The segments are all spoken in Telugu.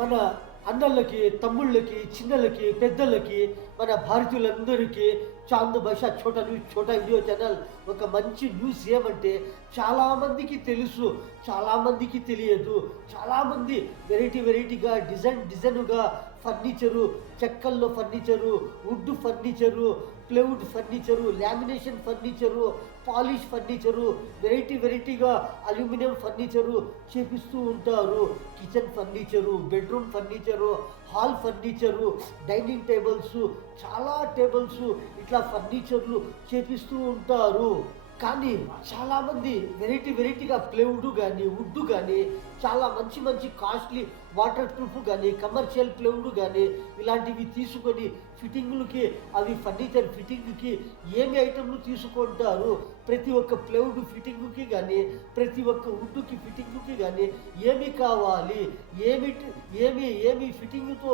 మన అన్నలకి, తమ్ముళ్ళకి, చిన్నలకి, పెద్దలకి, మన భారతీయులందరికీ చాంద్ భాషా ఛోటా వీడియో ఛానల్ ఒక మంచి న్యూస్ ఏమంటే చాలామందికి తెలుసు, చాలామందికి తెలియదు. చాలామంది వెరైటీగా డిజైన్గా ఫర్నిచరు, చెక్కల్లో furniture, wood furniture, plywood furniture, lamination furniture, polish furniture, వెరైటీగా అల్యూమినియం ఫర్నిచరు చేపిస్తూ ఉంటారు. Kitchen furniture, bedroom furniture, hall furniture, dining tables, చాలా టేబుల్స్, ఇట్లా ఫర్నిచర్లు చేపిస్తూ ఉంటారు. కానీ చాలామంది వెరైటీగా ప్లైవుడ్ కానీ, వుడ్ కానీ, చాలా మంచి కాస్ట్లీ వాటర్ ప్రూఫ్ కానీ, కమర్షియల్ ప్లైవుడ్ కానీ ఇలాంటివి తీసుకొని ఫిట్టింగులకి, అవి ఫర్నిచర్ ఫిట్టింగ్కి ఏమి ఐటమ్లు తీసుకుంటారు. ప్రతి ఒక్క ప్లైవుడ్ ఫిట్టింగ్కి కానీ, ప్రతి ఒక్క వుడ్కి ఫిట్టింగ్కి కానీ ఏమి కావాలి, ఏమి ఫిట్టింగ్తో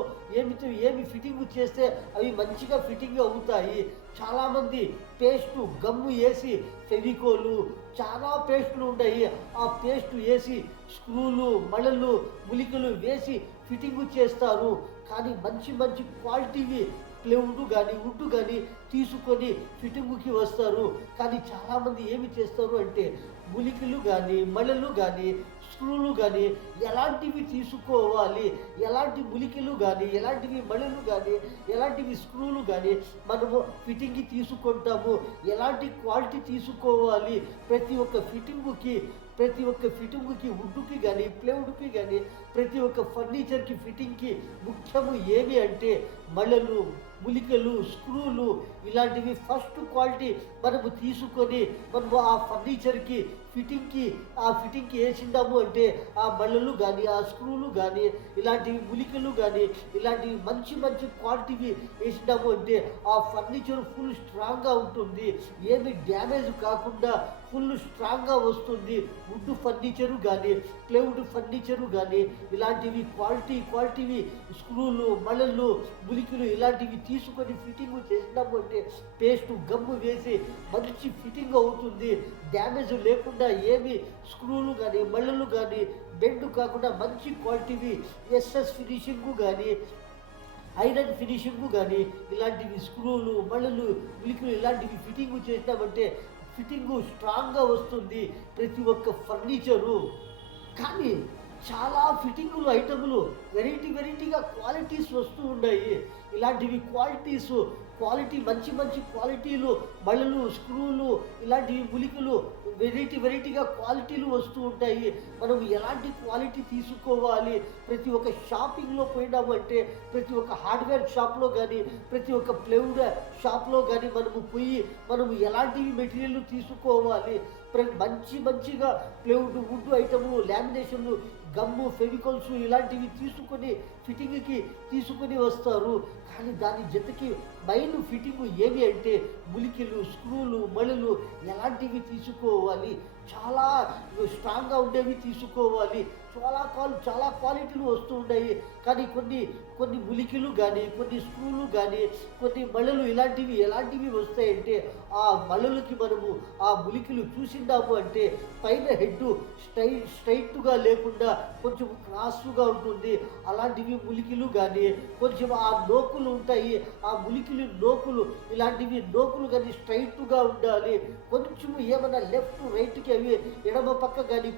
ఏమి ఫిట్టింగ్ చేస్తే అవి మంచిగా ఫిట్టింగ్ అవుతాయి. చాలామంది పేస్టు, గమ్ము వేసి, ఫెవికోలు, చాలా పేస్టులు ఉన్నాయి. ఆ పేస్ట్ వేసి స్క్రూలు, మడలు, ములికలు వేసి ఫిట్టింగ్ చేస్తారు. కానీ మంచి క్వాలిటీవి ప్లైవుడ్ కానీ, వుడ్ కానీ తీసుకొని ఫిట్టింగ్కి వస్తారు. కానీ చాలామంది ఏమి చేస్తారు అంటే ములికలు కానీ, మడలు కానీ, స్క్రూలు కానీ ఎలాంటివి తీసుకోవాలి, ఎలాంటి ములికలు కానీ, ఎలాంటివి మడలు కానీ, ఎలాంటివి స్క్రూలు కానీ మనము ఫిట్టింగ్కి తీసుకుంటాము, ఎలాంటి క్వాలిటీ తీసుకోవాలి. ప్రతి ఒక్క ఫిట్టింగ్కి వుడ్కి కానీ, ప్లైవుడ్కి కానీ, ప్రతి ఒక్క ఫర్నిచర్కి ఫిట్టింగ్కి ముఖ్యము ఏమి అంటే మడలు, ములికలు, స్క్రూలు ఇలాంటివి ఫస్ట్ క్వాలిటీ మనము తీసుకొని మనము ఆ ఫర్నిచర్కి ఫిట్టింగ్కి వేసిండాము అంటే ఆ మళ్ళలు కానీ, ఆ స్క్రూలు కానీ, ఇలాంటివి ములికలు కానీ, ఇలాంటివి మంచి క్వాలిటీవి వేసిండాము అంటే ఆ ఫర్నిచర్ ఫుల్ స్ట్రాంగ్గా ఉంటుంది, ఏమి డ్యామేజ్ కాకుండా ఫుల్ స్ట్రాంగ్గా వస్తుంది. వుడ్ ఫర్నిచరు కానీ, ప్లైవుడ్ ఫర్నిచరు కానీ ఇలాంటివి క్వాలిటీవి స్క్రూలు, మళ్ళలు, ములికలు ఇలాంటివి తీసుకొని ఫిట్టింగ్ చేసినాము అంటే పేస్టు, గమ్ము వేసి మంచి ఫిట్టింగ్ అవుతుంది. డ్యామేజ్ లేకుండా ఏమి స్క్రూలు కానీ, మళ్ళలు కానీ బెండ్ కాకుండా మంచి క్వాలిటీవి ఎస్ఎస్ ఫినిషింగు కానీ, ఐరన్ ఫినిషింగు కానీ ఇలాంటివి స్క్రూలు, మళ్ళలు, ములికలు ఇలాంటివి ఫిట్టింగ్ చేసినామంటే ఫిట్టింగు స్ట్రాంగ్గా వస్తుంది ప్రతి ఒక్క ఫర్నిచరు. కానీ చాలా ఫిట్టింగులు ఐటములు వెరైటీగా క్వాలిటీస్ వస్తూ ఉన్నాయి. ఇలాంటివి క్వాలిటీ మంచి క్వాలిటీలు మళ్ళలు, స్క్రూలు ఇలాంటివి ములికలు వెరైటీగా క్వాలిటీలు వస్తూ ఉంటాయి. మనం ఎలాంటి క్వాలిటీ తీసుకోవాలి, ప్రతి ఒక్క షాపింగ్లో పోయినాము అంటే ప్రతి ఒక్క హార్డ్వేర్ షాప్లో కానీ, ప్రతి ఒక్క ప్లైవుడ్ షాప్లో కానీ మనము ఎలాంటివి మెటీరియల్ తీసుకోవాలి, మంచిగా ప్లైవుడ్, వుడ్ ఐటము, లామినేషన్లు, గమ్ము, ఫెవికోల్స్ ఇలాంటివి ఫిట్టింగ్కి తీసుకొని వస్తారు. కానీ దాని జతకి మెయిన్ ఫిట్టింగ్ ఏమి అంటే ములికలు, స్క్రూలు, మళ్ళలు ఎలాంటివి తీసుకోవాలి, చాలా స్ట్రాంగ్గా ఉండేవి తీసుకోవాలి. చాలా క్వాలిటీలు వస్తూ ఉన్నాయి. కానీ కొన్ని ములికలు కానీ, కొన్ని స్క్రూలు కానీ, కొన్ని మళ్ళలు ఎలాంటివి వస్తాయంటే ఆ మళ్ళలకి మనము ఆ ములికలు చూసిందాము అంటే పైన హెడ్ స్ట్రైట్గా లేకుండా కొంచెం క్రాస్గా ఉంటుంది. అలాంటివి ములికలు కానీ, కొంచెం ఆ నోకులు ఉంటాయి, ఆ ములికలు నోకులు ఇలాంటివి నోకులు కానీ స్ట్రైట్గా ఉండాలి. కొంచెం ఏమైనా లెఫ్ట్ రైట్కి అవి ఎడమ పక్క కానీ,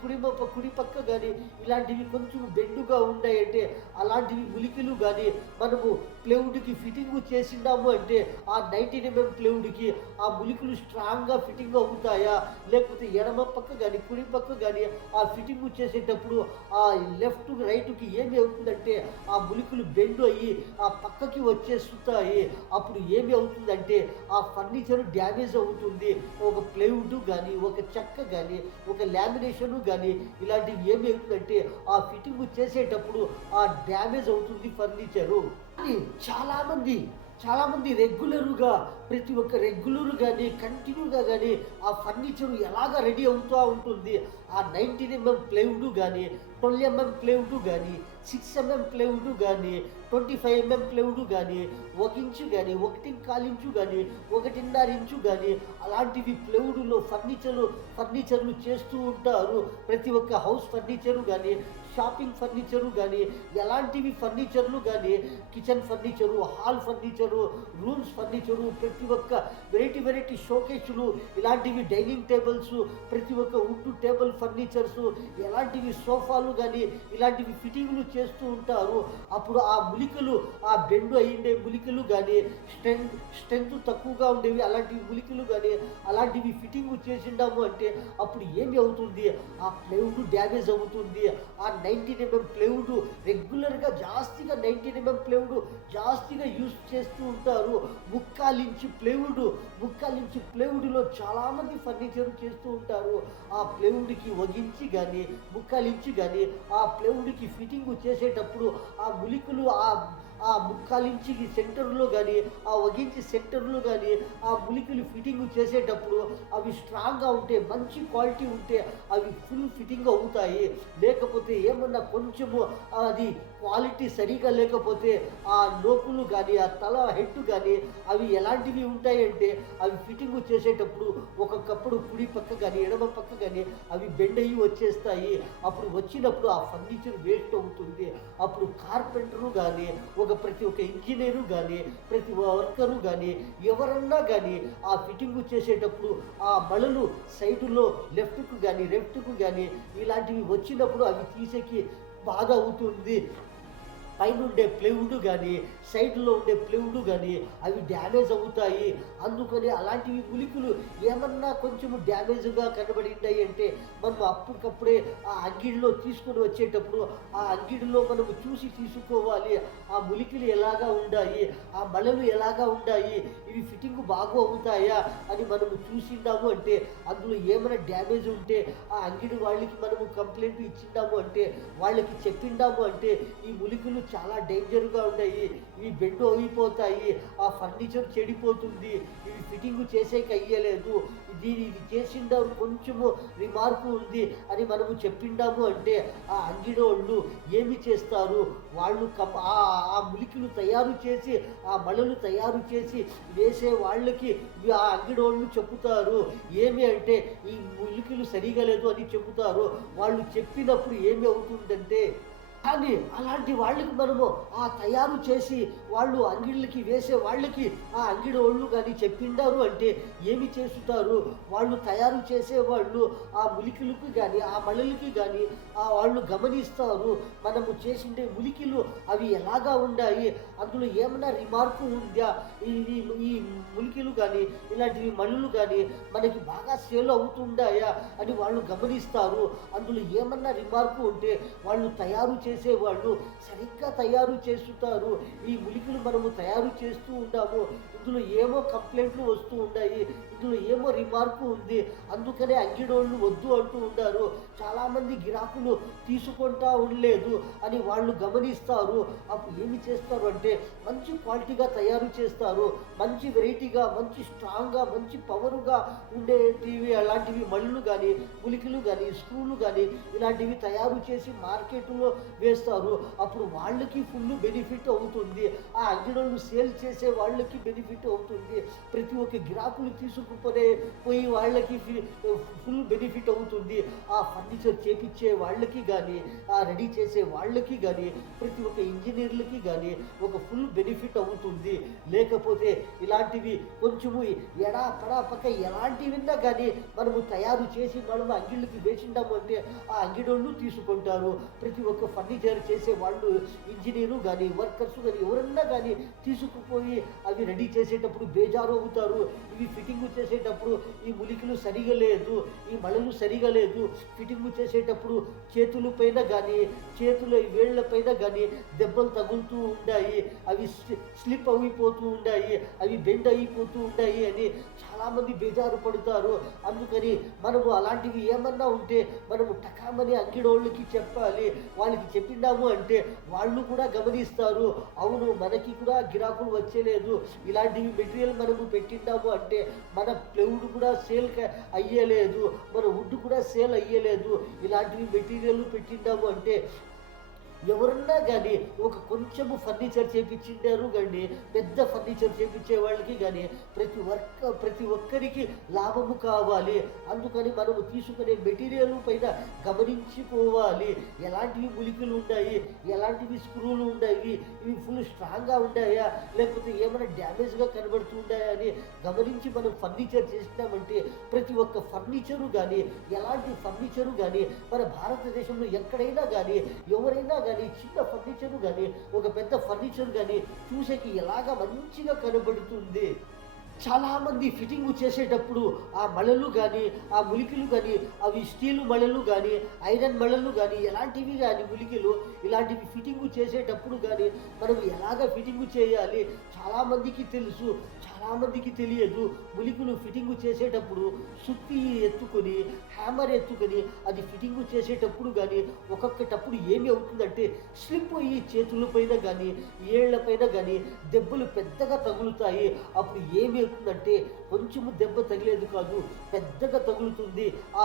కుడి పక్క కానీ ఇలాంటివి కొంచెం బెండుగా ఉన్నాయంటే అలాంటివి ములికలు కానీ మనము ప్లైవుడ్కి ఫిట్టింగ్ చేసిండాము అంటే ఆ 19 mm ప్లైవుడ్కి ఆ ములికలు స్ట్రాంగ్గా ఫిట్టింగ్ అవుతాయా, లేకపోతే ఎడమ పక్క కానీ, కుడి పక్క కానీ ఆ ఫిట్టింగ్ చేసేటప్పుడు ఆ లెఫ్ట్ రైట్కి ఏమి అవుతుందంటే ఆ ములికలు బెండ్ అయ్యి ఆ పక్కకి వచ్చేస్తాయి. అప్పుడు ఏమి అవుతుందంటే ఆ ఫర్నిచర్ డ్యామేజ్ అవుతుంది. ఒక ప్లైవుడ్ కానీ, ఒక చెక్క కానీ, ఒక లామినేషను కానీ ఇలాంటివి ఏమి అవుతుందంటే ఆ ఫిట్టింగ్ చేసేటప్పుడు ఆ డ్యామేజ్ అవుతుంది ఫర్నిచరు. కానీ చాలామంది రెగ్యులర్గా ప్రతి ఒక్క రెగ్యులర్ కానీ కంటిన్యూగా కానీ ఆ ఫర్నిచర్ ఎలాగ రెడీ అవుతూ ఉంటుంది. ఆ 19 ప్లైవుడ్ కానీ, 12 ప్లైవుడ్ కానీ, 6 ప్లైవుడ్ కానీ, 25 ప్లైవుడ్ కానీ, 1 ఇంచు కానీ, 1.25 ఇంచు కానీ, 1.5 ఇంచు కానీ అలాంటివి ప్లైవుడ్లో ఫర్నిచర్లు చేస్తూ ఉంటారు. ప్రతి ఒక్క హౌస్ ఫర్నిచరు కానీ, షాపింగ్ ఫర్నిచరు కానీ, ఎలాంటివి ఫర్నిచర్లు కానీ, kitchen furniture, hall furniture, rooms furniture, ప్రతి ఒక్క వెరైటీ షోకేసులు, ఇలాంటివి డైనింగ్ టేబుల్స్, ప్రతి ఒక్క వుడ్ టేబుల్ ఫర్నిచర్స్, ఎలాంటివి సోఫాలు కానీ ఇలాంటివి ఫిట్టింగ్లు చేస్తూ ఉంటారు. అప్పుడు ఆ ములికలు, ఆ బెండు అయ్యిండే ములికలు కానీ, స్ట్రెంత్ తక్కువగా ఉండేవి అలాంటివి ములికలు కానీ అలాంటివి ఫిట్టింగ్ చేసిండాము అంటే అప్పుడు ఏమి అవుతుంది, ఆ ప్లైవుడ్ డ్యామేజ్ అవుతుంది. ఆ 19 ప్లైవుడ్ రెగ్యులర్గా జాస్తిగా 19 ప్లైవుడ్ జాస్తిగా యూజ్ చేస్తూ ఉంటారు. ముక్కాలించి ప్లైవుడ్లో చాలామంది ఫర్నిచర్ చేస్తూ ఉంటారు. ఆ ప్లైవుడ్కి ఒగించి కానీ, ముక్కాలించి కానీ ఆ ప్లైవుడ్కి ఫిట్టింగ్ చేసేటప్పుడు ఆ ములికలు ఆ ముక్కాలించికి సెంటర్లో కానీ, ఆ ఒగించి సెంటర్లో కానీ ఆ ములికలు ఫిట్టింగ్ చేసేటప్పుడు అవి స్ట్రాంగ్గా ఉంటే, మంచి క్వాలిటీ ఉంటే అవి ఫుల్ ఫిట్టింగ్ అవుతాయి. లేకపోతే ఏమన్నా కొంచెము అది క్వాలిటీ సరిగా లేకపోతే ఆ నోకులు కానీ, ఆ తల హెడ్ కానీ అవి ఎలాంటివి ఉంటాయంటే అవి ఫిట్టింగ్ చేసేటప్పుడు ఒక్కొక్కప్పుడు కుడి పక్క కానీ, ఎడమ పక్క కానీ అవి బెండ్ అయ్యి వచ్చేస్తాయి. అప్పుడు వచ్చినప్పుడు ఆ ఫర్నిచర్ వేస్ట్ అవుతుంది. అప్పుడు కార్పెంటరు కానీ, ప్రతి ఒక్క ఇంజనీరు కానీ, ప్రతి వర్కరు కానీ, ఎవరన్నా కానీ ఆ ఫిట్టింగ్ చేసేటప్పుడు ఆ మళలు సైడులో లెఫ్ట్కు కానీ ఇలాంటివి వచ్చినప్పుడు అవి తీసేకి బాగా అవుతుంది. పైన ఉండే ప్లైవుడ్ కానీ, సైడ్లో ఉండే ప్లైవుడ్ కానీ అవి డ్యామేజ్ అవుతాయి. అందుకని అలాంటివి ములికలు ఏమన్నా కొంచెం డ్యామేజ్గా కనబడింటాయి అంటే మనం అప్పటికప్పుడే ఆ అంగిడిలో తీసుకొని వచ్చేటప్పుడు ఆ అంగిడిలో మనము చూసి తీసుకోవాలి. ఆ ములికలు ఎలాగా ఉన్నాయి, ఆ మళలు ఎలాగా ఉన్నాయి, ఇవి ఫిట్టింగ్ బాగా అవుతాయా అని మనము చూసిండాము అంటే, అందులో ఏమైనా డ్యామేజ్ ఉంటే ఆ అంగిడి వాళ్ళకి మనము కంప్లైంట్ ఇచ్చిండాము అంటే, వాళ్ళకి చెప్పిండాము అంటే ఈ ములికలు చాలా డేంజర్గా ఉన్నాయి, ఇవి బెండ్ అయిపోతాయి, ఆ ఫర్నిచర్ చెడిపోతుంది, ఇవి ఫిట్టింగ్ చేసేకి అయ్యలేదు, ఇది చేసిండారు కొంచెము రిమార్కు ఉంది అని మనము చెప్పిండాము అంటే ఆ అంగిడోళ్ళు ఏమి చేస్తారు, వాళ్ళు ఆ ములికలు తయారు చేసి ఆ మళలు తయారు చేసి వేసే వాళ్ళకి ఆ అంగిడోళ్ళు చెబుతారు ఏమి అంటే ఈ ములికలు సరిగా లేదు అని చెబుతారు. వాళ్ళు చెప్పినప్పుడు ఏమి అవుతుందంటే, కానీ అలాంటి వాళ్ళకి మనము ఆ తయారు చేసి వాళ్ళు అంగిళ్ళకి వేసే వాళ్ళకి ఆ అంగిడి వాళ్ళు కానీ చెప్పిండారు అంటే ఏమి చేస్తుంటారు, వాళ్ళు తయారు చేసేవాళ్ళు ఆ ములికలకి కానీ ఆ మళలకి కానీ వాళ్ళు గమనిస్తారు. మనము చేసిండే ములికలు అవి ఎలాగా ఉన్నాయి, అందులో ఏమైనా రిమార్కు ఉందా, ఈ ములికలు కానీ ఇలాంటివి మళ్ళులు కానీ మనకి బాగా సేల్ అవుతుండాయా అని వాళ్ళు గమనిస్తారు. అందులో ఏమన్నా రిమార్కు ఉంటే వాళ్ళు తయారు చేసేవాళ్ళు సరిగ్గా తయారు చేస్తుంటారు. ఈ ములికలు మనము తయారు చేస్తూ ఉంటాము, ఇందులో ఏమో కంప్లైంట్లు వస్తూ ఉన్నాయి, ఇందులో ఏమో రిమార్కు ఉంది, అందుకనే అంగిడోళ్ళు వద్దు అంటూ ఉంటారు. చాలామంది గిరాకులు తీసుకుంటా ఉండలేదు అని వాళ్ళు గమనిస్తారు. అప్పుడు ఏమి చేస్తారు అంటే మంచి క్వాలిటీగా తయారు చేస్తారు, మంచి వెరైటీగా, మంచి స్ట్రాంగ్గా, మంచి పవరుగా ఉండేటివి అలాంటివి మళ్ళు కానీ, ములికలు కానీ, స్క్రూలు కానీ ఇలాంటివి తయారు చేసి మార్కెట్లో వేస్తారు. అప్పుడు వాళ్ళకి ఫుల్ బెనిఫిట్ అవుతుంది, ఆ అంగిడోళ్ళు సేల్ చేసే వాళ్ళకి బెనిఫిట్ అవుతుంది, ప్రతి ఒక్క గిరాకులు పోయి వాళ్ళకి ఫుల్ బెనిఫిట్ అవుతుంది. ఆ ఫర్నిచర్ చేపించే వాళ్ళకి కానీ, ఆ రెడీ చేసే వాళ్ళకి కానీ, ప్రతి ఒక్క ఇంజనీర్లకి కానీ ఒక ఫుల్ బెనిఫిట్ అవుతుంది. లేకపోతే ఇలాంటివి కొంచెము ఎడా పడా పక్క ఎలాంటివిన్నా కానీ మనము తయారు చేసి మనము అంగిళ్ళకి వేసిండాము అంటే ఆ అంగిడోళ్ళు తీసుకుంటారు. ప్రతి ఒక్క ఫర్నిచర్ చేసే వాళ్ళు ఇంజనీరు కానీ, వర్కర్స్ కానీ ఎవరన్నా కానీ తీసుకుపోయి అవి రెడీ చేసేటప్పుడు బేజారు అవుతారు. ఇవి ఫిట్టింగ్ చేసేటప్పుడు ఈ ములికలు సరిగా లేదు, ఈ మళలు సరిగా లేదు, ఫిట్టింగ్ చేసేటప్పుడు చేతుల పైన కానీ, చేతుల వేళ్ల పైన కానీ దెబ్బలు తగులుతూ ఉన్నాయి, అవి స్లిప్ అయిపోతూ ఉన్నాయి, అవి బెండ్ అయిపోతూ ఉన్నాయి అని చాలా చాలామంది బేజారు పడతారు. అందుకని మనము అలాంటివి ఏమన్నా ఉంటే మనము టకామని అంగిడోళ్ళకి చెప్పాలి. వాళ్ళకి చెప్పినాము అంటే వాళ్ళు కూడా గమనిస్తారు. అవును, మనకి కూడా గిరాకులు వచ్చేలేదు, ఇలాంటివి మెటీరియల్ మనము పెట్టిండాము అంటే మన ప్లైవుడ్ కూడా సేల్ అయ్యలేదు, మన వుడ్ కూడా సేల్ అయ్యలేదు, ఇలాంటివి మెటీరియల్ పెట్టిండాము అంటే ఎవరన్నా కానీ ఒక కొంచెము ఫర్నిచర్ చేపించిండారు కానీ పెద్ద ఫర్నిచర్ చేపించే వాళ్ళకి కానీ ప్రతి ఒక్కరికి లాభము కావాలి. అందుకని మనము తీసుకునే మెటీరియల్ పైన గమనించుకోవాలి. ఎలాంటివి ములికలు ఉన్నాయి, ఎలాంటివి స్క్రూలు ఉన్నాయి, ఇవి ఫుల్ స్ట్రాంగ్గా ఉన్నాయా లేకపోతే ఏమైనా డ్యామేజ్గా కనబడుతున్నాయా అని గమనించి మనం ఫర్నిచర్ చేసినామంటే ప్రతి ఒక్క ఫర్నిచరు కానీ ఎలాంటి ఫర్నిచరు కానీ మన భారతదేశంలో ఎక్కడైనా కానీ ఎవరైనా కానీ చిన్న ఫర్నిచర్ కానీ ఒక పెద్ద ఫర్నిచర్ కానీ చూసేకి ఎలాగా మంచిగా కనబడుతుంది. చాలామంది ఫిట్టింగ్ చేసేటప్పుడు ఆ మళలు కానీ ఆ ములికలు కానీ అవి స్టీల్ మళలు కానీ ఐరన్ మళలు కానీ ఎలాంటివి కానీ ములికలు ఇలాంటివి ఫిట్టింగ్ చేసేటప్పుడు కానీ మనం ఎలాగ ఫిట్టింగ్ చేయాలి చాలామందికి తెలుసు, చాలామందికి తెలియదు. ములికలు ఫిట్టింగ్ చేసేటప్పుడు సుత్తి ఎత్తుకొని హ్యామర్ ఎత్తుకొని అది ఫిట్టింగ్ చేసేటప్పుడు కానీ ఒక్కొక్కటప్పుడు ఏమి అవుతుందంటే స్లిప్ అయ్యి చేతులపైన కానీ ఏళ్లపైన కానీ దెబ్బలు పెద్దగా తగులుతాయి. అప్పుడు ఏమి అవుతుందంటే కొంచెము దెబ్బ తగిలేదు కాదు, పెద్దగా తగులుతుంది. ఆ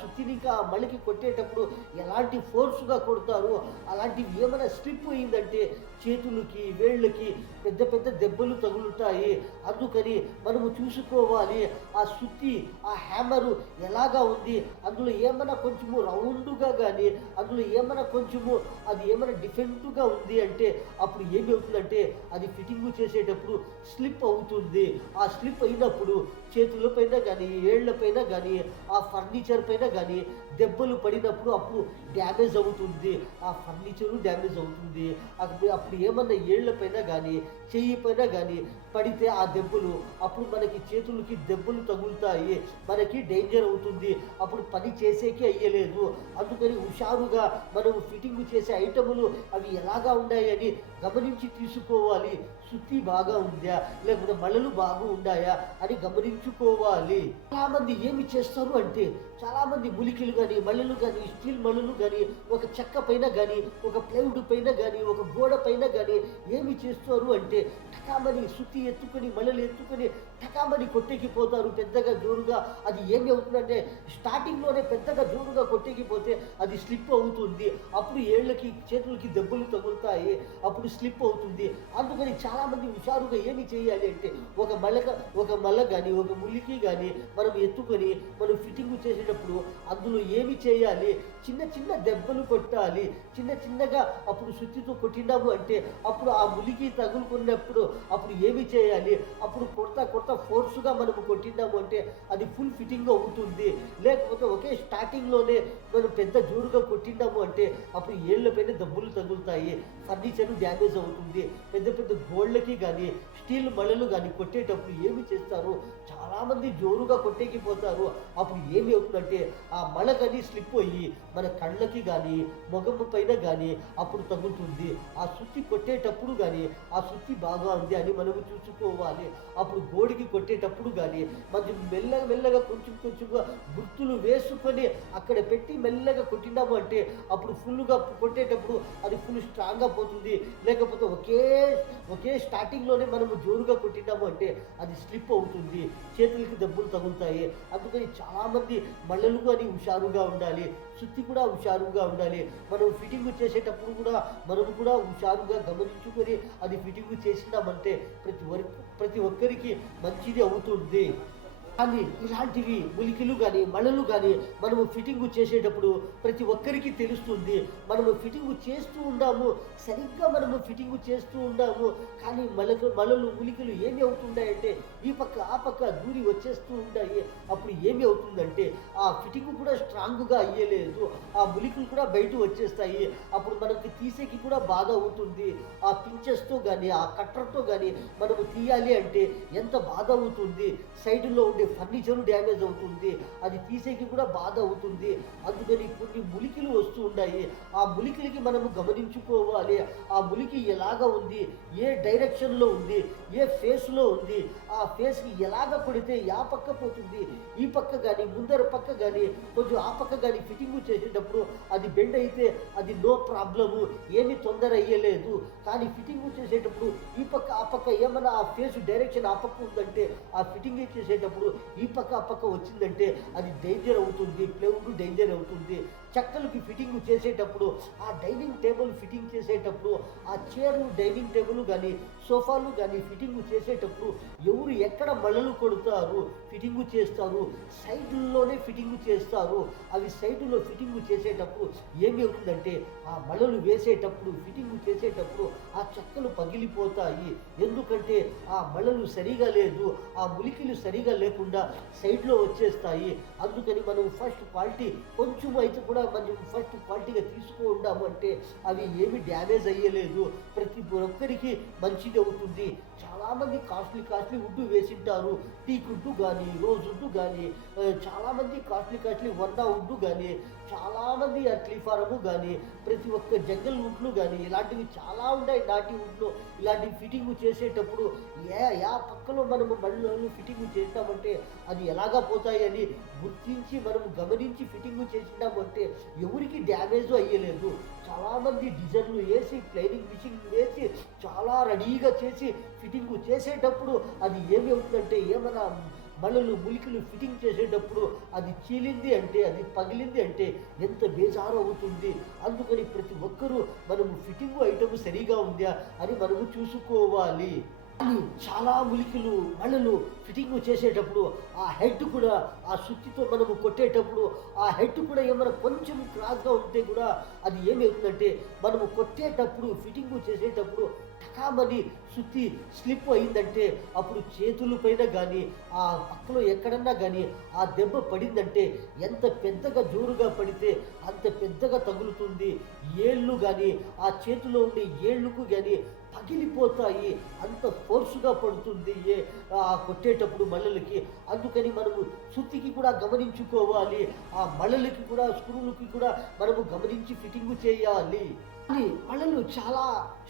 సుత్తిని ఇంకా ఆ మళ్ళకి కొట్టేటప్పుడు ఎలాంటి ఫోర్స్గా కొడతారు, అలాంటివి ఏమైనా స్లిప్ అయిందంటే చేతులకి వేళ్ళకి పెద్ద పెద్ద దెబ్బలు తగులుతాయి. అందుకని మనము చూసుకోవాలి ఆ సుత్తి ఆ హ్యామరు ఎలాగా ఉంది, అందులో ఏమైనా కొంచెము రౌండ్గా కానీ అందులో ఏమైనా కొంచెము అది ఏమైనా డిఫెంట్గా ఉంది అంటే అప్పుడు ఏమి అవుతుందంటే అది ఫిట్టింగ్ చేసేటప్పుడు స్లిప్ అవుతుంది. ఆ స్లిప్ అయినప్పుడు చేతుల పైన కానీ ఏళ్లపైన కానీ ఆ ఫర్నిచర్ పైన కానీ దెబ్బలు పడినప్పుడు అప్పుడు డ్యామేజ్ అవుతుంది, ఆ ఫర్నిచరు డ్యామేజ్ అవుతుంది. అప్పుడు ఏమన్నా ఏళ్లపైన కానీ చెయ్యి పైన కానీ పడితే ఆ దెబ్బలు అప్పుడు మనకి చేతులకి దెబ్బలు తగులుతాయి, మనకి డేంజర్ అవుతుంది, అప్పుడు పని చేసేకే అయ్యలేదు. అందుకని హుషారుగా మనం ఫిట్టింగ్ చేసే ఐటములు అవి ఎలాగా ఉన్నాయని గమనించి తీసుకోవాలి. సుత్తి బాగా ఉందా లేకపోతే మళ్ళలు బాగా ఉన్నాయా అని గమనించుకోవాలి. చాలామంది ఏమి చేస్తారు అంటే చాలామంది ములికలు కానీ మళ్ళలు కానీ స్టీల్ మళ్ళలు కానీ ఒక చెక్క పైన కానీ ఒక ప్లైవుడ్ పైన కానీ ఒక గోడ పైన కానీ ఏమి చేస్తారు అంటే టకామని సుత్తి ఎత్తుకొని మళ్ళలు ఎత్తుకొని టకామని కొట్టేకిపోతారు పెద్దగా జోరుగా. అది ఏమి అవుతుందంటే స్టార్టింగ్లోనే పెద్దగా జోరుగా కొట్టేకిపోతే అది స్లిప్ అవుతుంది, అప్పుడు ఏళ్ళకి చేతులకి దెబ్బలు తగులుతాయి, అప్పుడు స్లిప్ అవుతుంది. అందుకని చాలామంది హుషారుగా ఏమి చేయాలి అంటే ఒక మల్ల కానీ ఒక ములికి కానీ మనం ఎత్తుకొని మనం ఫిట్టింగ్ చేసేటప్పుడు అందులో ఏమి చేయాలి, చిన్న చిన్న దెబ్బలు కొట్టాలి. చిన్నగా అప్పుడు సుత్తితో కొట్టినాము అంటే అప్పుడు ఆ ములికి తగులుకున్నప్పుడు అప్పుడు ఏమి చేయాలి, అప్పుడు కొడత ఫోర్స్గా మనము కొట్టినాము అంటే అది ఫుల్ ఫిట్టింగ్ అవుతుంది. లేకపోతే ఒకే స్టార్టింగ్లోనే మనం పెద్ద జోరుగా కొట్టినాము అంటే అప్పుడు ఏళ్ళ పైన దెబ్బలు తగులుతాయి, ఫర్నిచర్ డ్యామేజ్ అవుతుంది. పెద్ద పెద్ద గోళ్ళకి కానీ స్టీల్ మళ్ళలు కానీ కొట్టేటప్పుడు ఏమి చేస్తారు, చాలామంది జోరుగా కొట్టేకిపోతారు. అప్పుడు ఏమి అవుతుందంటే ఆ మళ్ళ కానీ స్లిప్ అయ్యి మన కళ్ళకి కానీ మొగము పైన కానీ అప్పుడు తగులుతుంది. ఆ సుత్తి కొట్టేటప్పుడు కానీ ఆ సుత్తి బాగా ఉంది అని మనము చూసుకోవాలి. అప్పుడు గోడికి కొట్టేటప్పుడు కానీ మనం మెల్లగా కొంచెంగా గుర్తులు వేసుకొని అక్కడ పెట్టి మెల్లగా కొట్టినాము అంటే అప్పుడు ఫుల్గా కొట్టేటప్పుడు అది ఫుల్ స్ట్రాంగ్గా పోతుంది. లేకపోతే ఒకే స్టార్టింగ్లోనే మనము జోరుగా కొట్టినాము అంటే అది స్లిప్ అవుతుంది, చేతులకి దెబ్బలు తగులుతాయి. అందుకని చాలామంది మళ్ళలు కానీ హుషారుగా ఉండాలి, సుత్తి కూడా హుషారుగా ఉండాలి. మనం ఫిట్టింగ్ చేసేటప్పుడు కూడా మనము కూడా హుషారుగా గమనించుకొని అది ఫిట్టింగ్ చేసినామంటే ప్రతి ఒక్కరికి మంచిది అవుతుంది. కానీ ఇలాంటివి ములికలు కానీ మళ్ళలు కానీ మనము ఫిట్టింగ్ చేసేటప్పుడు ప్రతి ఒక్కరికి తెలుస్తుంది. మనము ఫిట్టింగ్ చేస్తూ ఉన్నాము, సరిగ్గా మనము ఫిట్టింగ్ చేస్తూ ఉన్నాము, కానీ మళ్ళలు ములికలు ఏమి అవుతున్నాయంటే ఈ పక్క ఆ పక్క దూరి వచ్చేస్తూ ఉంటాయి. అప్పుడు ఏమి అవుతుందంటే ఆ ఫిట్టింగ్ కూడా స్ట్రాంగ్గా అయ్యలేదు, ఆ ములికలు కూడా బయట వచ్చేస్తాయి. అప్పుడు మనకి తీసేకి కూడా బాధ అవుతుంది. ఆ పించెస్తో కానీ ఆ కట్టర్తో కానీ మనము తీయాలి అంటే ఎంత బాధ అవుతుంది. సైడ్లో ఉండే ఫర్నిచరు డ్యామేజ్ అవుతుంది, అది తీసేకి కూడా బాధ అవుతుంది. అందుకని కొన్ని ములికిలు వస్తూ ఉన్నాయి. ఆ ములికిలకి మనము గమనించుకోవాలి. ఆ ములికి ఎలాగ ఉంది, ఏ డైరెక్షన్లో ఉంది, ఏ ఫేస్లో ఉంది, ఆ ఫేస్కి ఎలాగ కొడితే యా పక్క పోతుంది, ఈ పక్క కానీ ముందర పక్క కానీ కొంచెం ఆ పక్క కానీ ఫిట్టింగ్ చేసేటప్పుడు అది బెండ్ అయితే అది నో ప్రాబ్లము, ఏమీ తొందర అయ్యలేదు. కానీ ఫిట్టింగ్ చేసేటప్పుడు ఈ పక్క ఆ పక్క ఏమన్నా ఆ ఫేస్ డైరెక్షన్ ఆ పక్క ఉందంటే, ఆ ఫిట్టింగ్ చేసేటప్పుడు ఈ పక్క ఆ పక్క వచ్చిందంటే అది డేంజర్ అవుతుంది, ప్లేవుడ్ డేంజర్ అవుతుంది. చెక్కలకి ఫిట్టింగ్ చేసేటప్పుడు, ఆ డైనింగ్ టేబుల్ ఫిట్టింగ్ చేసేటప్పుడు, ఆ చైర్లు డైనింగ్ టేబుల్ కానీ సోఫాలు కానీ ఫిట్టింగ్ చేసేటప్పుడు ఎవరు ఎక్కడ మళ్ళలు కొడతారు, ఫిట్టింగ్ చేస్తారు, సైడ్లోనే ఫిట్టింగ్ చేస్తారు. అవి సైడ్లో ఫిట్టింగ్ చేసేటప్పుడు ఏమి అవుతుందంటే ఆ మళ్ళలు వేసేటప్పుడు ఫిట్టింగ్ చేసేటప్పుడు ఆ చెక్కలు పగిలిపోతాయి. ఎందుకంటే ఆ మళ్ళలు సరిగా లేదు, ఆ ములికిలు సరిగా లేకుండా సైడ్లో వచ్చేస్తాయి. అందుకని మనం ఫస్ట్ క్వాలిటీ కొంచెం అయితే కూడా మనం ఫస్ట్ క్వాలిటీగా తీసుకుందాము అంటే అవి ఏమి డ్యామేజ్ అయ్యలేదు, ప్రతి ఒక్కరికి మంచిది అవుతుంది. చాలామంది కాస్ట్లీ వుడ్ వేసింటారు, టీక్ వుడ్ కానీ రోజ్ వుడ్ కానీ, చాలామంది కాస్ట్లీ వర్నా వుడ్ కానీ, చాలామంది అట్లీ ఫారము కానీ, ప్రతి ఒక్క జంగల్ వుడ్లు కానీ ఇలాంటివి చాలా ఉన్నాయి. నాటి వుడ్లో ఇలాంటివి ఫిట్టింగ్ చేసేటప్పుడు యా పక్కలో మనము మళ్ళీ ఫిట్టింగ్ చేసినామంటే అది ఎలాగా పోతాయని గుర్తించి మనము గమనించి ఫిట్టింగ్ చేసినామంటే ఎవరికి డ్యామేజ్ అయ్యలేదు. చాలామంది డిజైన్లు వేసి ప్లైనింగ్ మిషన్ వేసి చాలా రెడీగా చేసి ఫిట్టింగ్ చేసేటప్పుడు అది ఏమి అవుతుందంటే ఏమైనా మళ్ళీ ములికలు ఫిట్టింగ్ చేసేటప్పుడు అది చీలింది అంటే, అది పగిలింది అంటే ఎంత బేజారు అవుతుంది. అందుకని ప్రతి ఒక్కరూ మనము ఫిట్టింగ్ ఐటమ్ సరిగా ఉందా అని మనము చూసుకోవాలి. కానీ చాలా ములికలు మళ్ళలు ఫిట్టింగ్ చేసేటప్పుడు ఆ హెడ్ కూడా ఆ సుత్తితో మనము కొట్టేటప్పుడు ఆ హెడ్ కూడా ఏమైనా కొంచెం క్రాస్గా ఉంటే కూడా అది ఏమవుతుందంటే మనము కొట్టేటప్పుడు ఫిట్టింగ్ చేసేటప్పుడు టకామని సుత్తి స్లిప్ అయిందంటే అప్పుడు చేతుల పైన కానీ ఆ పక్కలో ఎక్కడన్నా కానీ ఆ దెబ్బ పడిందంటే ఎంత పెద్దగా జోరుగా పడితే అంత పెద్దగా తగులుతుంది. ఏళ్ళు కానీ ఆ చేతిలో ఉండే ఏళ్ళకు కానీ పగిలిపోతాయి, అంత ఫోర్సుగా పడుతుంది కొట్టేటప్పుడు మళ్ళలకి. అందుకని మనము సుత్తికి కూడా గమనించుకోవాలి, ఆ మళ్ళలకి కూడా స్క్రూలకి కూడా మనము గమనించి ఫిట్టింగ్ చేయాలి. కానీ మళ్ళలు చాలా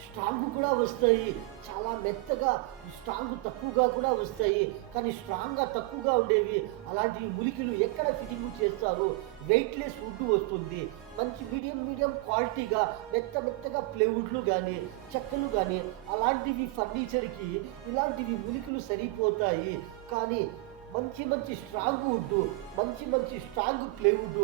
స్ట్రాంగ్ కూడా వస్తాయి, చాలా మెత్తగా స్ట్రాంగ్ తక్కువగా కూడా వస్తాయి. కానీ స్ట్రాంగ్గా తక్కువగా ఉండేవి అలాంటి ములికిలు ఎక్కడ ఫిట్టింగ్ చేస్తారు, వెయిట్లెస్ వుడ్ వస్తుంది. మంచి మీడియం క్వాలిటీగా మెత్తగా ప్లేవుడ్లు కానీ చెక్కలు కానీ అలాంటివి ఫర్నిచర్కి ఇలాంటివి ములికలు సరిపోతాయి. కానీ మంచి స్ట్రాంగ్ వుడ్, మంచి స్ట్రాంగ్ ప్లేవుడ్,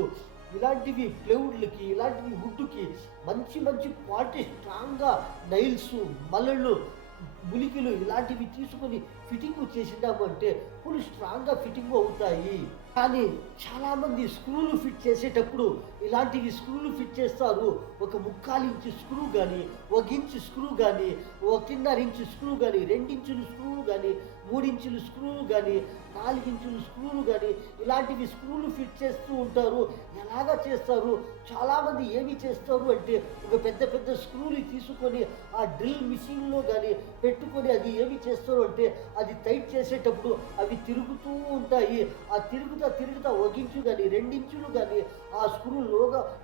ఇలాంటివి ప్లేవుడ్లకి ఇలాంటివి వుడ్కి మంచి క్వాలిటీ స్ట్రాంగ్గా నైల్స్ మల్లళ్ళు ములికలు ఇలాంటివి తీసుకొని ఫిట్టింగ్ చేసినామంటే ఫుల్ స్ట్రాంగ్గా ఫిట్టింగ్ అవుతాయి. కానీ చాలామంది స్క్రూలు ఫిట్ చేసేటప్పుడు ఇలాంటివి స్క్రూలు ఫిట్ చేస్తారు. ఒక 1/4 ఇంచు స్క్రూ కానీ, 1 ఇంచు స్క్రూ కానీ, 1.5 ఇంచు స్క్రూ కానీ, 2 ఇంచులు స్క్రూలు కానీ, 3 ఇంచులు స్క్రూలు కానీ, 4 ఇంచులు స్క్రూలు కానీ ఇలాంటివి స్క్రూలు ఫిట్ చేస్తూ ఉంటారు. ఎలాగా చేస్తారు, చాలామంది ఏమి చేస్తారు అంటే ఒక పెద్ద స్క్రూలు తీసుకొని ఆ డ్రిల్ మిషన్లో కానీ పెట్టుకొని అది ఏమి చేస్తారు అంటే అది టైట్ చేసేటప్పుడు అవి తిరుగుతూ ఉంటాయి. ఆ తిరుగుతా 1 ఇంచు కానీ 2 ఇంచులు కానీ ఆ స్క్రూ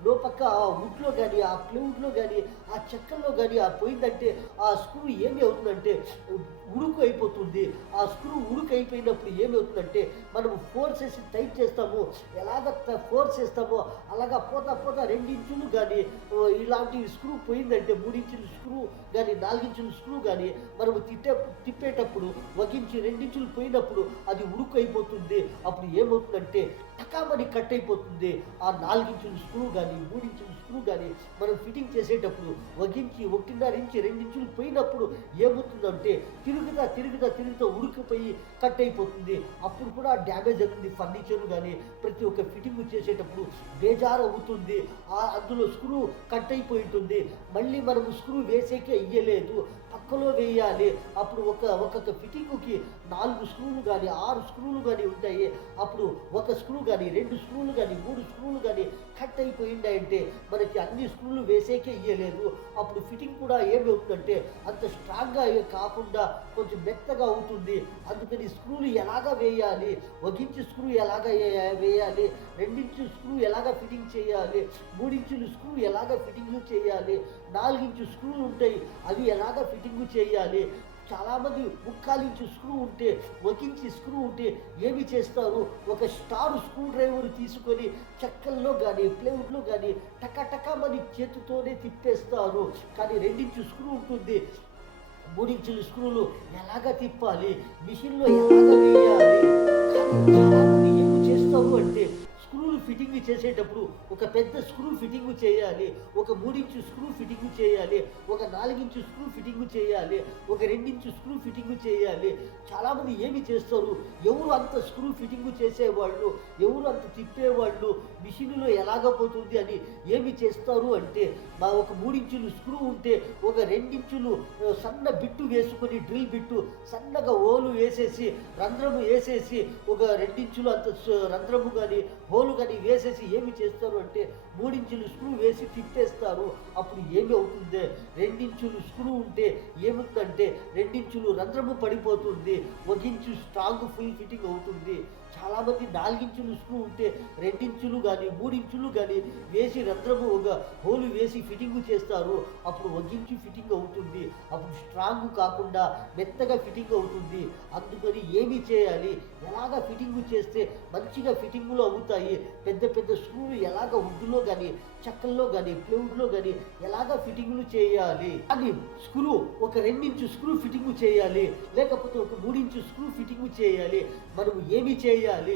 లోపక్క ఆ వుడ్లో కానీ ఆ ప్లేవుడ్లో కానీ ఆ చెక్కల్లో కానీ ఆ పోయిందంటే ఆ స్క్రూ ఏమి అవుతుందంటే ఉడుకు అయిపోతుంది. ఆ స్క్రూ ఉడుకు అయిపోయినప్పుడు ఏమవుతుందంటే మనము ఫోర్స్ వేసి టైట్ చేస్తాము, ఎలాగ ఫోర్స్ వేస్తామో అలాగా పోతా 2 ఇంచులు కానీ ఇలాంటి స్క్రూ పోయిందంటే 3 ఇంచులు స్క్రూ కానీ 4 ఇంచులు స్క్రూ కానీ మనము తిప్పేటప్పుడు 1 ఇంచు 2 ఇంచులు పోయినప్పుడు అది ఉడుకు అయిపోతుంది. అప్పుడు ఏమవుతుందంటే టకామని కట్ అయిపోతుంది. ఆ 4 ఇంచుల స్క్రూ కానీ 3 ఇంచుల స్క్రూ కానీ మనం ఫిట్టింగ్ చేసేటప్పుడు 1 ఇంచు 1.5 ఇంచు 2 ఇంచులు పోయినప్పుడు ఏమవుతుందంటే తిరుగుతా ఉడికిపోయి కట్ అయిపోతుంది. అప్పుడు కూడా డ్యామేజ్ అవుతుంది. ఫర్నిచర్ కానీ ప్రతి ఒక్క ఫిట్టింగ్ చేసేటప్పుడు బేజారు అవుతుంది. అందులో స్క్రూ కట్ అయిపోయి ఉంటుంది. మళ్ళీ మనము స్క్రూ వేసేకే ఇయ్యలేదు, పక్కలో వేయాలి. అప్పుడు ఒక్కొక్క ఫిట్టింగ్కి 4 స్క్రూలు కానీ 6 స్క్రూలు కానీ ఉంటాయి. అప్పుడు ఒక స్క్రూ కానీ 2 స్క్రూలు కానీ 3 స్క్రూలు కానీ కట్ కట్ అయిపోయిందంటే మనకి అన్ని స్క్రూలు వేసేకే ఇయ్యలేదు. అప్పుడు ఫిట్టింగ్ కూడా ఏమవుతుందంటే అంత స్ట్రాంగ్గా కాకుండా కొంచెం మెత్తగా అవుతుంది. అందుకని స్క్రూలు ఎలాగా వేయాలి, ఒక ఇంచు స్క్రూ ఎలాగ వేయాలి, 2 ఇంచు స్క్రూ ఎలాగ ఫిట్టింగ్ చేయాలి, 3 ఇంచులు స్క్రూ ఎలాగ ఫిట్టింగ్ చేయాలి, 4 ఇంచు స్క్రూలు ఉంటాయి అవి ఎలాగ ఫిట్టింగ్ చేయాలి. చాలామంది 3/4 ఇంచు స్క్రూ ఉంటే, 1 ఇంచు స్క్రూ ఉంటే ఏమి చేస్తారు, ఒక స్టార్ స్క్రూ డ్రైవర్ తీసుకొని చెక్కల్లో కానీ ప్లేవుడ్లో కానీ టక చేతితోనే తిప్పేస్తారు. కానీ 2 ఇంచు స్క్రూ ఉంటుంది, 3 ఇంచుల స్క్రూలు ఎలాగ తిప్పాలి, మిషన్లో ఎలాగ వేయాలి. కానీ చాలామంది ఏమి చేస్తారు అంటే స్క్రూలు ఫిట్టింగ్ చేసేటప్పుడు ఒక పెద్ద స్క్రూ ఫిట్టింగ్ చేయాలి, ఒక 3 ఇంచు స్క్రూ ఫిట్టింగ్ చేయాలి, ఒక 4 ఇంచు స్క్రూ ఫిట్టింగ్ చేయాలి, ఒక 2 ఇంచు స్క్రూ ఫిట్టింగ్ చేయాలి. చాలామంది ఏమి చేస్తారు, ఎవరు అంత స్క్రూ ఫిట్టింగ్ చేసేవాళ్ళు, ఎవరు అంత తిప్పేవాళ్ళు, మిషన్లో ఎలాగపోతుంది అని ఏమి చేస్తారు అంటే ఒక 3 ఇంచులు స్క్రూ ఉంటే ఒక 2 ఇంచులు సన్న బిట్టు వేసుకొని డ్రిల్ బిట్టు సన్నగా ఓలు వేసేసి రంధ్రము వేసేసి ఒక 2 ఇంచులు అంత రంధ్రము కానీ హోలు కానీ వేసేసి ఏమి చేస్తారు అంటే 3 ఇంచులు స్క్రూ వేసి తిప్పేస్తారు. అప్పుడు ఏమి అవుతుంది, 2 ఇంచులు స్క్రూ ఉంటే ఏముందంటే 2 ఇంచులు రంధ్రము పడిపోతుంది, 1 ఇంచు స్ట్రాంగ్ ఫుల్ ఫిట్టింగ్ అవుతుంది. చాలామంది 4 ఇంచులు స్క్రూ ఉంటే 2 ఇంచులు కానీ 3 ఇంచులు కానీ వేసి రంధ్రము ఒక హోలు వేసి ఫిట్టింగ్ చేస్తారు. అప్పుడు 1 ఇంచు ఫిట్టింగ్ అవుతుంది, అప్పుడు స్ట్రాంగ్ కాకుండా మెత్తగా ఫిట్టింగ్ అవుతుంది. అందుకని ఏమి చేయాలి, ఎలాగ ఫిట్టింగ్ చేస్తే మంచిగా ఫిట్టింగ్లో అవుతాయి, పెద్ద పెద్ద స్క్రూలు ఎలాగ వుడ్లో కానీ చెక్కల్లో కానీ ప్లైవుడ్లో కానీ ఎలాగ ఫిట్టింగ్లు చేయాలి. అది స్క్రూ ఒక 2 ఇంచు స్క్రూ ఫిట్టింగ్ చేయాలి, లేకపోతే ఒక 3 ఇంచు స్క్రూ ఫిట్టింగ్ చేయాలి. మనం ఏమి చేయాలి,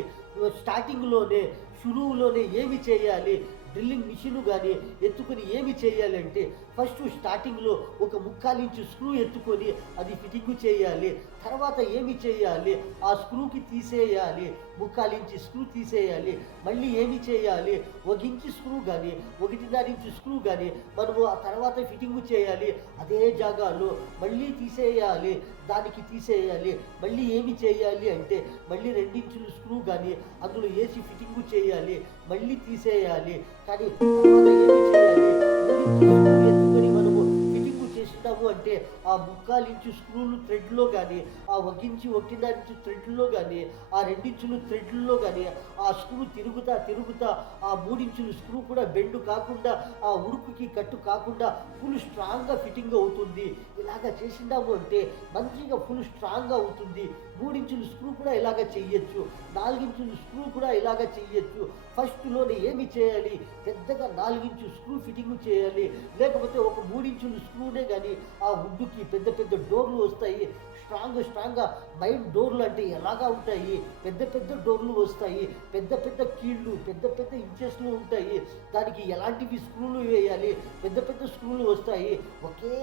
స్టార్టింగ్లోనే షురువులోనే ఏమి చేయాలి, డ్రిల్లింగ్ మిషన్ కానీ ఎత్తుకొని ఏమి చేయాలంటే ఫస్ట్ స్టార్టింగ్లో ఒక 3/4 ఇంచు స్క్రూ ఎత్తుకొని అది ఫిట్టింగ్ చేయాలి. తర్వాత ఏమి చేయాలి, ఆ స్క్రూకి తీసేయాలి, 3/4 ఇంచు స్క్రూ తీసేయాలి. మళ్ళీ ఏమి చేయాలి, 1 ఇంచు స్క్రూ కానీ 1.5 ఇంచు స్క్రూ కానీ మనము ఆ తర్వాత ఫిట్టింగ్ చేయాలి. అదే జాగాలో మళ్ళీ తీసేయాలి, దానికి తీసేయాలి. మళ్ళీ ఏమి చేయాలి అంటే మళ్ళీ 2 ఇంచుల స్క్రూ కానీ అందులో వేసి ఫిట్టింగ్ చేయాలి, మళ్ళీ తీసేయాలి. కానీ తర్వాత ఏమి చేయాలి, 3 ఇంచుల స్క్రూ ఎత్తుకొని మనము ఫిట్టింగ్ చేసినాము అంటే ఆ 3/4 ఇంచు స్క్రూలు థ్రెడ్లో కానీ ఆ 1 ఇంచు 1.5 ఇంచు థ్రెడ్లో కానీ ఆ 2 ఇంచులు థ్రెడ్లో కానీ ఆ స్క్రూ తిరుగుతా ఆ 3 ఇంచుల స్క్రూ కూడా బెండ్ కాకుండా ఆ ఉడుకుకి కట్టు కాకుండా ఫుల్ స్ట్రాంగ్గా ఫిట్టింగ్ అవుతుంది. ఇలాగ చేసినాము అంటే మంచిగా ఫుల్ స్ట్రాంగ్గా అవుతుంది. 3 ఇంచుల స్క్రూ కూడా ఇలాగ చెయ్యొచ్చు, 4 ఇంచుల స్క్రూ కూడా ఇలాగ చెయ్యొచ్చు. ఫస్ట్లోనే ఏమి చేయాలి, పెద్దగా 4 ఇంచు స్క్రూ ఫిట్టింగ్ చేయాలి, లేకపోతే ఒక 3 ఇంచుల స్క్రూనే కానీ ఆ వుడ్డుకి పెద్ద పెద్ద డోర్లు వస్తాయి. స్ట్రాంగ్గా మైన్ డోర్లు అంటే ఎలాగా ఉంటాయి, పెద్ద డోర్లు వస్తాయి, పెద్ద కీళ్ళు పెద్ద ఇంచెస్లు ఉంటాయి. దానికి ఎలాంటివి స్క్రూలు వేయాలి, పెద్ద స్క్రూలు వస్తాయి. ఒకే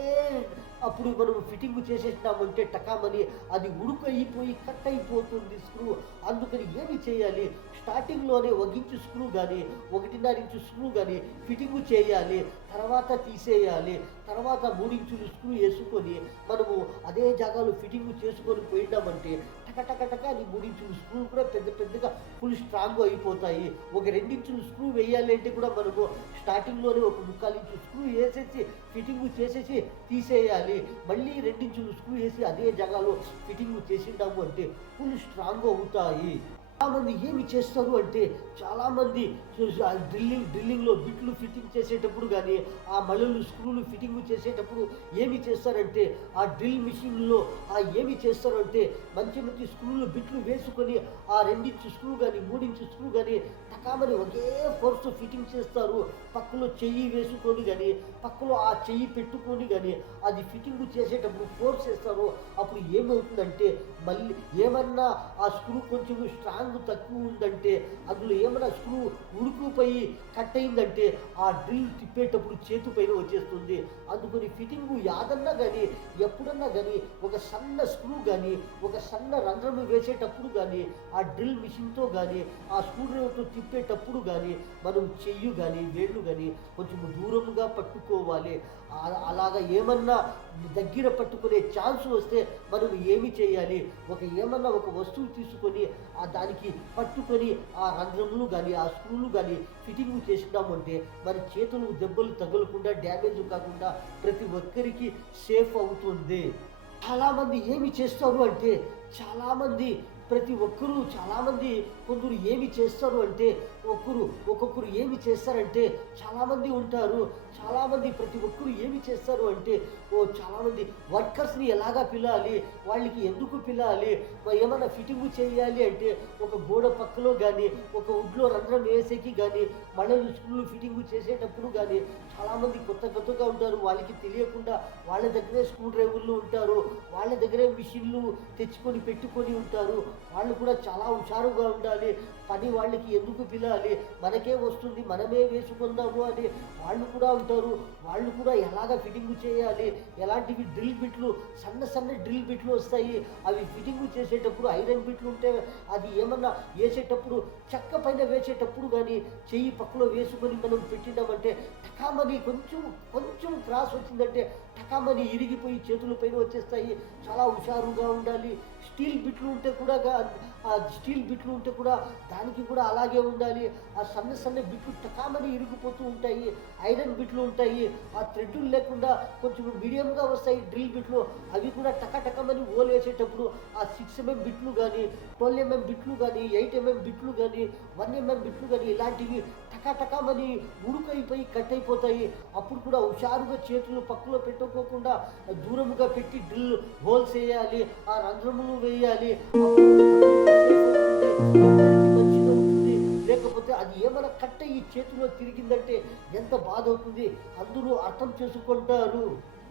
అప్పుడు మనం ఫిట్టింగ్ చేసేసినామంటే టకామని అది ఉడుకు అయిపోయి కట్ అయిపోతుంది స్క్రూ. అందుకని ఏమి చేయాలి, స్టార్టింగ్లోనే 1 ఇంచు స్క్రూ కానీ 1.5 ఇంచు స్క్రూ కానీ ఫిట్టింగ్ చేయాలి, తర్వాత తీసేయాలి. తర్వాత 3 ఇంచులు స్క్రూ వేసుకొని మనము అదే జాగాలో ఫిట్టింగ్ చేసుకొని పోయినామంటే టక అని 3 ఇంచుల స్క్రూ కూడా పెద్దగా ఫుల్ స్ట్రాంగ్ అయిపోతాయి. ఒక 2 ఇంచుల స్క్రూ వేయాలి అంటే కూడా మనము స్టార్టింగ్లోనే ఒక 3/4 ఇంచు స్క్రూ వేసేసి ఫిట్టింగ్ చేసేసి తీసేయాలి. మళ్ళీ 2 ఇంచుల స్క్రూ వేసి అదే జాగాలో ఫిట్టింగ్ చేసిండాము అంటే ఫుల్ స్ట్రాంగ్ అవుతాయి. చాలామంది ఏమి చేస్తారు అంటే చాలామంది డ్రిల్లింగ్లో బిట్లు ఫిట్టింగ్ చేసేటప్పుడు కానీ ఆ మళ్ళీ స్క్రూలు ఫిట్టింగ్ చేసేటప్పుడు ఏమి చేస్తారంటే ఆ డ్రిల్ మిషన్లో ఏమి చేస్తారంటే మంచి స్క్రూలు బిట్లు వేసుకొని ఆ 2 ఇంచు స్క్రూ కానీ 3 ఇంచు స్క్రూ కానీ టకామని ఒకే ఫోర్స్ ఫిట్టింగ్ చేస్తారు. పక్కలో చెయ్యి వేసుకొని కానీ పక్కలో ఆ చెయ్యి పెట్టుకొని కానీ అది ఫిట్టింగ్ చేసేటప్పుడు ఫోర్స్ చేస్తారు. అప్పుడు ఏమవుతుందంటే మళ్ళీ ఏమన్నా ఆ స్క్రూ కొంచెం స్ట్రాంగ్ తక్కువ ఉందంటే అందులో ఏమైనా స్క్రూ ఉడుకుపోయి కట్ అయిందంటే ఆ డ్రిల్ తిప్పేటప్పుడు చేతు పైన వచ్చేస్తుంది. అందుకని ఫిట్టింగ్ యాదన్నా కానీ ఎప్పుడన్నా కానీ ఒక సన్న స్క్రూ కానీ ఒక సన్న రంధ్రం వేసేటప్పుడు కానీ ఆ డ్రిల్ మిషన్తో కానీ ఆ స్క్రూ డ్రైవర్తో తిప్పేటప్పుడు కానీ మనం చెయ్యి కానీ వేళ్ళు కానీ కొంచెం దూరంగా పట్టుకోవాలి. అలాగా ఏమన్నా దగ్గర పట్టుకునే ఛాన్స్ వస్తే మనం ఏమి చేయాలి, ఏమన్నా ఒక వస్తువు తీసుకొని దానికి దానికి పట్టుకొని ఆ రంధ్రములు కానీ ఆ స్క్రూలు కానీ ఫిట్టింగ్ చేసినామంటే మన చేతులు దెబ్బలు తగలకుండా డ్యామేజ్ కాకుండా ప్రతి ఒక్కరికి సేఫ్ అవుతుంది. చాలామంది ఏమి చేస్తారు అంటే చాలామంది ప్రతి ఒక్కరూ చాలామంది కొందరు ఏమి చేస్తారు అంటే ఒక్కొక్కరు ఏమి చేస్తారంటే చాలామంది ఉంటారు. చాలామంది ప్రతి ఒక్కరు ఏమి చేస్తారు అంటే చాలామంది వర్కర్స్ని ఎలాగా పిలాలి, వాళ్ళకి ఎందుకు పిలాలి, ఏమైనా ఫిట్టింగ్ చేయాలి అంటే ఒక గోడ పక్కలో కానీ ఒక వుడ్లో రంధ్రం వేసేకి కానీ మళ్ళీ స్క్రూలు ఫిట్టింగ్ చేసేటప్పుడు కానీ చాలామంది కొత్తగా ఉంటారు. వాళ్ళకి తెలియకుండా వాళ్ళ దగ్గరే స్క్రూ డ్రైవర్లు ఉంటారు, వాళ్ళ దగ్గరే మిషన్లు తెచ్చుకొని పెట్టుకొని ఉంటారు. వాళ్ళు కూడా చాలా హుషారుగా ఉండాలి. పని వాళ్ళకి ఎందుకు పిలాలి, మనకే వస్తుంది మనమే వేసుకుందాము అని వాళ్ళు కూడా ఉంటారు. వాళ్ళు కూడా ఎలాగ ఫిట్టింగ్ చేయాలి, ఎలాంటివి డ్రిల్ బిట్లు సన్న డ్రిల్ బిట్లు వస్తాయి. అవి ఫిట్టింగ్ చేసేటప్పుడు ఐరన్ బిట్లు ఉంటే అది ఏమన్నా వేసేటప్పుడు చెక్క పైన వేసేటప్పుడు కానీ చెయ్యి పక్కలో వేసుకొని మనం పెట్టినామంటే టకామని కొంచెం క్రాస్ వచ్చిందంటే టకామని ఇరిగిపోయి చేతుల పైన వచ్చేస్తాయి. చాలా హుషారుగా ఉండాలి. స్టీల్ బిట్లు ఉంటే కూడా దానికి కూడా అలాగే ఉండాలి. ఆ సన్న బిట్లు టకామని ఇరిగిపోతూ ఉంటాయి. ఐరన్ బిట్లు ఉంటాయి, ఆ థ్రెడ్లు లేకుండా కొంచెం మీడియంగా వస్తాయి డ్రిల్ బిట్లు. అవి కూడా టకమని ఓలు వేసేటప్పుడు ఆ 6mm బిట్లు కానీ 12mm బిట్లు కానీ 8mm బిట్లు కానీ 1mm బిట్లు కానీ ఇలాంటివి టకమని ఉడుకైపోయి కట్ అయిపోతాయి. అప్పుడు కూడా హుషారుగా చేతులు పక్కలో పెట్టుకోకుండా దూరముగా పెట్టి డ్రిల్ హోల్స్ వేయాలి, ఆ రంధ్రములు వేయాలి. మంచిగా ఉంటుంది. లేకపోతే అది ఏమైనా కట్ అయ్యి చేతిలో తిరిగిందంటే ఎంత బాధ అవుతుంది అందరూ అర్థం చేసుకుంటారు.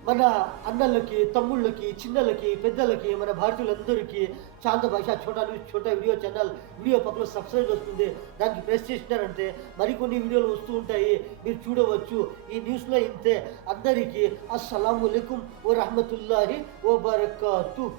మన అన్నలకి, తమ్ముళ్ళకి, చిన్నలకి, పెద్దలకి, మన భారతీయులందరికీ చాంద భాష ఛోటా వీడియో ఛానల్ వీడియో పక్కన సబ్స్క్రైబ్ వస్తుంది. దానికి ప్రెస్ చేసినారంటే మరికొన్ని వీడియోలు వస్తూ ఉంటాయి, మీరు చూడవచ్చు. ఈ న్యూస్లో ఇంతే. అందరికీ అస్సలాము అలైకుం వ రహమతుల్లాహి వ బరకాతుహ్.